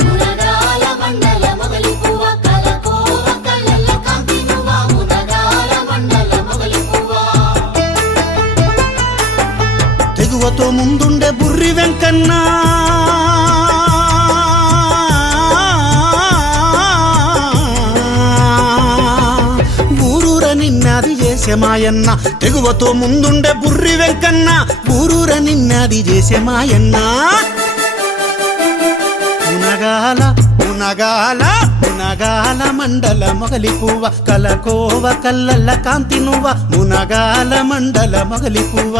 మునగాల మండల మొగలి పువ్వ కలకోవ కల్లల్ల కాంతి నువ్వ మునగాల మండల మొగలి పువ్వ తెగువతో ముందుండే బుర్రి వెంకన్న నిన్నది చేసే మాయన్న తెగువతో ముందుండే బుర్రి వెంకన్న ఊరూర నిన్నది చేసే మాయన్న మునగాల మునగాల మునగాల మండల మొగలి పువ్వ కలకోవ కల్లల్ల కాంతి నువ్వ మునగాల మండల మొగలి పువ్వ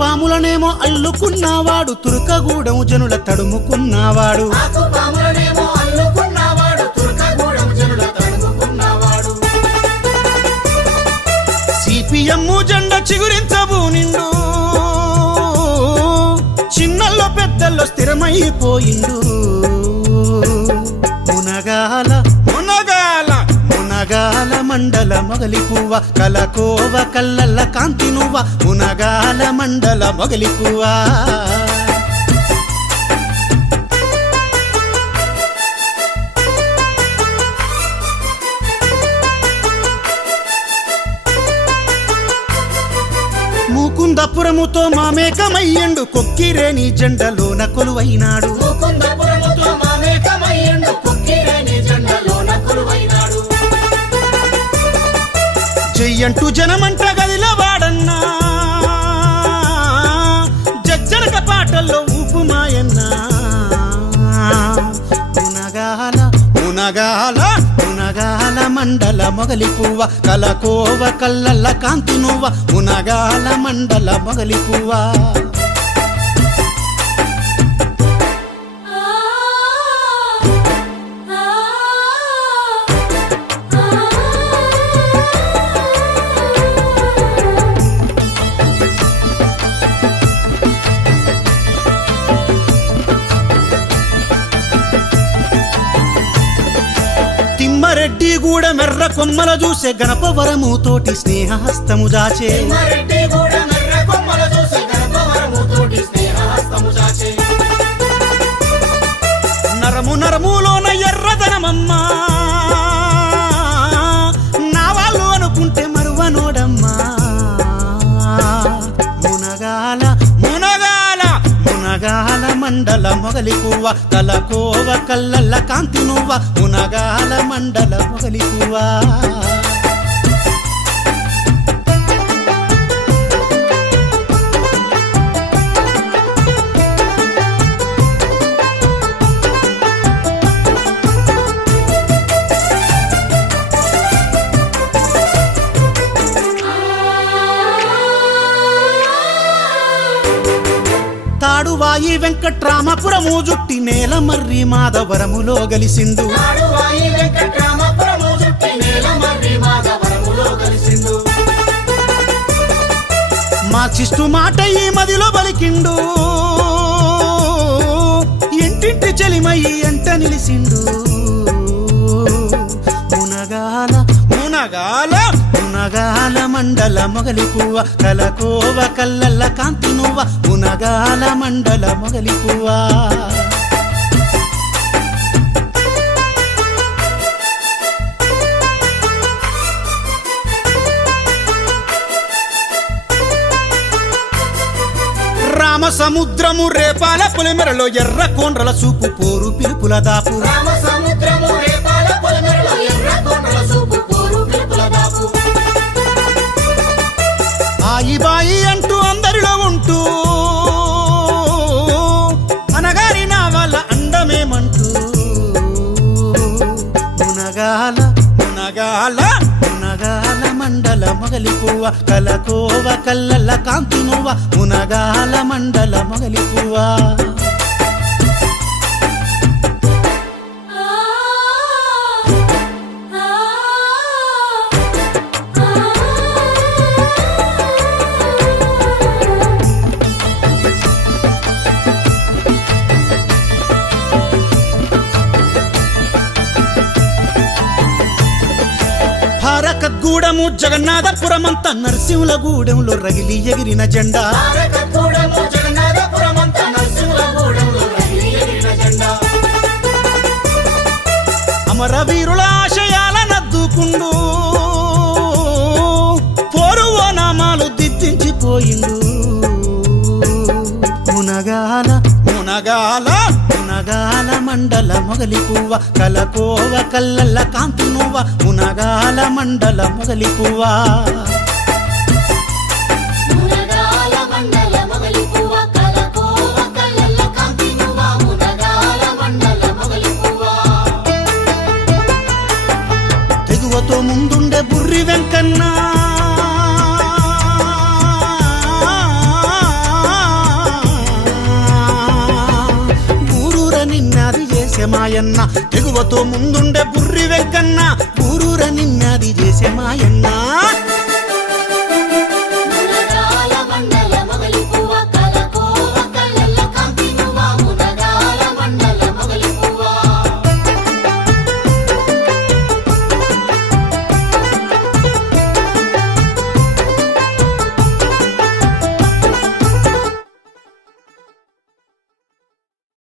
పాములనేమో అల్లుకున్నవాడు తుర్కగూడెం జనుల తడుముకున్నవాడు సిపిఎం జెండా చిగురించబూ నిండు చిన్నల్లో పెద్దల్లో స్థిరమైపోయిండు మునగాల మునగాల మునగాల మండల మొగలి పువ్వ కలకోవ కల్లల్ల కాంతి నువ్వ మునగాల మండల మొగలి పువ్వ ముకుందపురముతో మామేకమయ్యండు కొక్కిరేని జెండలోన కొలువైనాడు చెయ్యంటూ జనమంట గదిలో వాడన్నా జజ్జనక పాటల్లో ఊపు మాయన్న మునగాల మునగాల మునగాల మండల మొగలి పువ్వ కలకోవ కల్లల్ల కాంతి నువ్వ మునగాల మండల మొగలి పువ్వ రెడ్డి గూడ మెర్ర కొమ్మల చూసే గణపవరము తోటి స్నేహహస్తము జాచే నరము నరములోన ఎర్రదనమమ్మా నా వాళ్ళు అనుకుంటే మరువనోడమ్మా మునగాల మునగాల మునగాల మండల మొగలి పువ్వ కలకోవ కల్లల్ల కాంతి నువ్వ మునగాల మండల మొగలి పువ్వ తాడువాయి వెంకట్రామపురము జుట్టి నేల మర్రి మాధవరములో గలిసిందు మార్క్సిస్టు మాట ఈ మదిలో బలికిండు ఇంటింటి చెలిమయ్యి అంట నిలిసిండు మునగాల మునగాల మునగాల మండల మొగలి పువ్వ కలకోవ కల్లల్ల కాంతి నువ్వ మునగాల మండల మొగలి పువ్వ రామ సముద్రము రేపాల పొలిమెరలో ఎర్ర కోండ్రల చూపు పోరు పిలుపుల దాపు ఆయి బాయి అంటూ అందరిలో ఉంటూ అనగారి నా వాళ్ళ అండమేమంటూ మునగాల మునగాల మునగాల మండల మొగలి పువ్వ కలకోవ కల్లల్ల కాంతి నువ్వ మునగాల మండల మొగలి పువ్వ తారకగూడెము జగన్నాథపురమంతా నరసింహుల గూడెంలో రగిలి ఎగిరిన జెండా తారకగూడెము జగన్నాథపురమంతా నరసింహులగూడెంలో రగిలి ఎగిరిన జెండా. అమరవీరుల ఆశయాలనద్దుకుండు పోరువో నామాలు దిద్దించిపోయిండు మునగాల మునగాల మునగాల మండల మొగలి పువ్వ కలకోవ కల్లల్ల కాంతి నువ్వ మునగాల మండల మొగలి పువ్వ మునగాల మండల మొగలి పువ్వ కలకోవ కల్లల్ల కాంతి నువ్వ మునగాల మండల మొగలి పువ్వ. తెగువతో ముందుండే బుర్రి వెంకన్న ఊరూర నిన్నది చేసే మాయన్న తెగువతో ముందుండే బుర్రి వెంకన్న ఊరూర నిన్నది చేసే మాయన్న